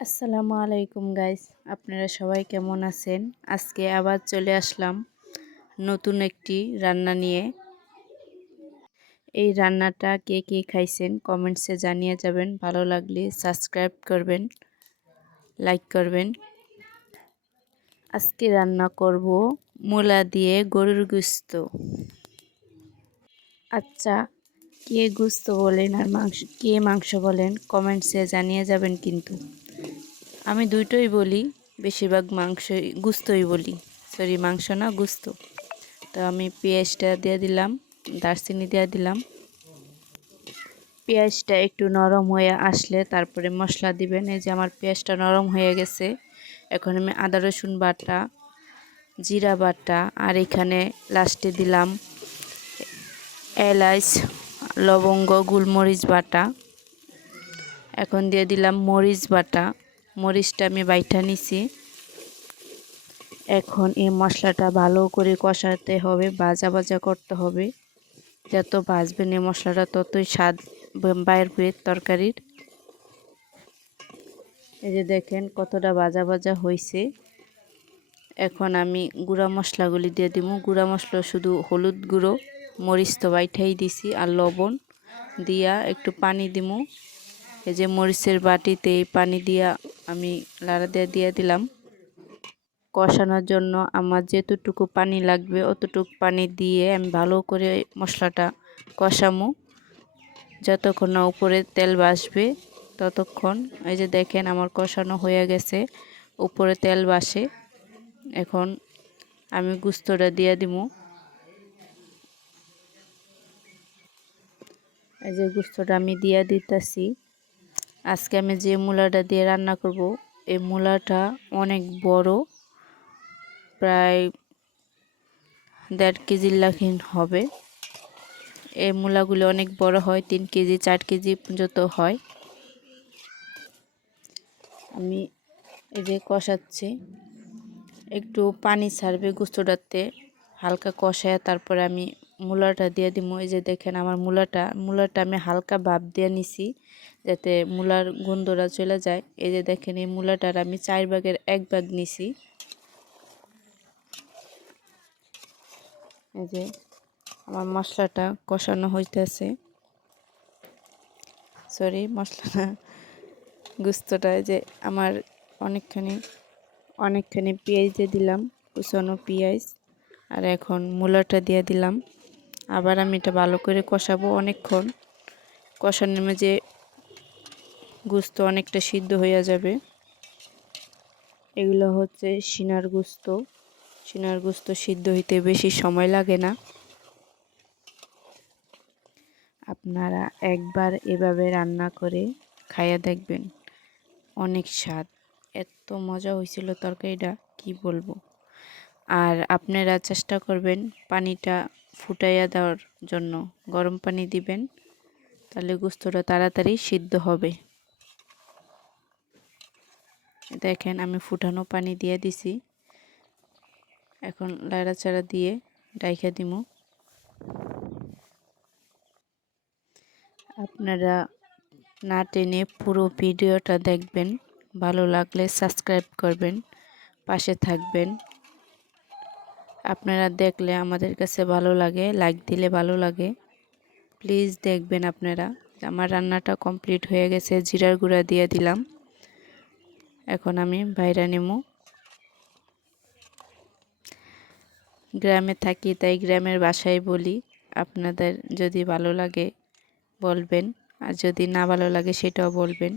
আসসালামু আলাইকুম গাইস আপনারা সবাই কেমন আছেন? আজকে আবার চলে আসলাম নতুন একটি রান্না নিয়ে। এই রান্নাটা কে কে খাইছেন কমেন্টসে জানিয়ে যাবেন। ভালো লাগলে সাবস্ক্রাইব করবেন লাইক করবেন। আজকে রান্না করব মূলা দিয়ে গরুর গুস্ত। আচ্ছা কে গুস্ত বলেন আর মাংস, কে মাংস বলেন কমেন্টসে জানিয়ে যাবেন কিন্তু। আমি দুইটোই বলি, বেশিরভাগ মাংস গুস্তই বলি। সরি মাংস না, গুস্ত। তো আমি পেঁয়াজটা দিয়ে দিলাম, দারচিনি দিয়ে দিলাম। পেঁয়াজটা একটু নরম হয়ে আসলে তারপরে মশলা দিবেন। এই যে আমার পেঁয়াজটা নরম হয়ে গেছে, এখন আমি আদা, রসুন বাটা, জিরা বাটা, আর এখানে লাস্টে দিলাম এলাচ, লবঙ্গ, গোলমরিচ বাটা। এখন দিয়ে দিলাম মরিচ বাটা। মরিচটা আমি বাইটা নিছি। এখন এই মশলাটা ভালো করে কষাতে হবে, ভাজা ভাজা করতে হবে। যত ভাজবেন এই মশলাটা ততই স্বাদ বাইরের তরকারির। এই যে দেখেন কতটা ভাজা ভাজা হয়েছে এখন আমি গুঁড়া মশলাগুলি দিয়ে দিব গুঁড়া মশলা শুধু হলুদ গুঁড়ো, মরিচ তো বাইঠাই দিছি আর লবণ দিয়া একটু পানি দিমু। এই যে মরিচের বাটিতে পানি দিয়া আমি লাড়া দিয়ে দিয়ে দিলাম। কষানোর জন্য আমার যেতটুকু পানি লাগবে অতটুকু পানি দিয়ে আমি ভালো করে মশলাটা কষামো। যতক্ষণ না উপরে তেল বাসবে, ততক্ষণ এই যে দেখেন আমার কষানো হয়ে গেছে, উপরে তেল বাসে। এখন আমি গুস্তটা দিয়ে দিব এই যে গুস্তটা আমি দিয়ে দিতেছি। আজকে আমি যে মূলাটা দিয়ে রান্না করব, এই মূলাটা অনেক বড়, প্রায় দেড় কেজির লাখিন হবে। এই মূলাগুলো অনেক বড় হয়, তিন কেজি, চার কেজি পর্যন্ত হয়। আমি এই যে কষাচ্ছি, একটু পানি ছাড়বে গুস্তটাতে, হালকা কষায় তারপরে আমি মূলাটা দিয়ে দিব এই যে দেখেন আমার মূলাটা মূলাটা আমি হালকা ভাপ দিয়ে নিছি যাতে মূলার গন্ধটা চলে যায়। এই যে দেখেন এই মূলাটার আমি চার ভাগের এক ভাগ নিছি। এই যে আমার মশলাটা কষানো হইতেছে। সরি মশলাটা গুস্তটা যে আমার অনেকখানি অনেকখানি পেঁয়াজ দিয়ে দিলাম, কুচানো পেঁয়াজ। আর এখন মূলাটা দিয়ে দিলাম। আবার আমি এটা ভালো করে কষাবো অনেকক্ষণ। কষানোর মাঝে গুস্ত অনেকটা সিদ্ধ হয়ে যাবে। এগুলো হচ্ছে সিনার গুস্ত। সিনার গুস্ত সিদ্ধ হইতে বেশি সময় লাগে না। আপনারা একবার এভাবে রান্না করে খাইয়া দেখবেন অনেক স্বাদ। এত মজা হয়েছিল তরকারিটা, কি বলব? আর আপনারা চেষ্টা করবেন পানিটা ফুটাইয়া দেওয়ার জন্য গরম পানি দিবেন, তাহলে গুস্তটা তাড়াতাড়ি সিদ্ধ হবে। দেখেন আমি ফুটানো পানি দিয়ে দিছি। এখন লাড়াচাড়া দিয়ে ডাইখা দিব। আপনারা না টেনে পুরো ভিডিওটা দেখবেন, ভালো লাগলে সাবস্ক্রাইব করবেন, পাশে থাকবেন। আপনারা দেখলে আমাদের কাছে ভালো লাগে লাইক দিলে ভালো লাগে। প্লিজ দেখবেন আপনারা। আমার রান্নাটা কমপ্লিট হয়ে গেছে, জিরার গুঁড়া দিয়ে দিলাম। এখন আমি বাইরে নেমো। গ্রামে থাকি, তাই গ্রামের বাসায় বলি, আপনাদের যদি ভালো লাগে বলবেন, আর যদি না ভালো লাগে সেটাও বলবেন।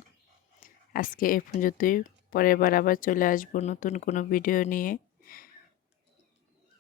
আজকে এ পর্যন্তই, পরের বার আবার চলে আসব নতুন কোনো ভিডিও নিয়ে।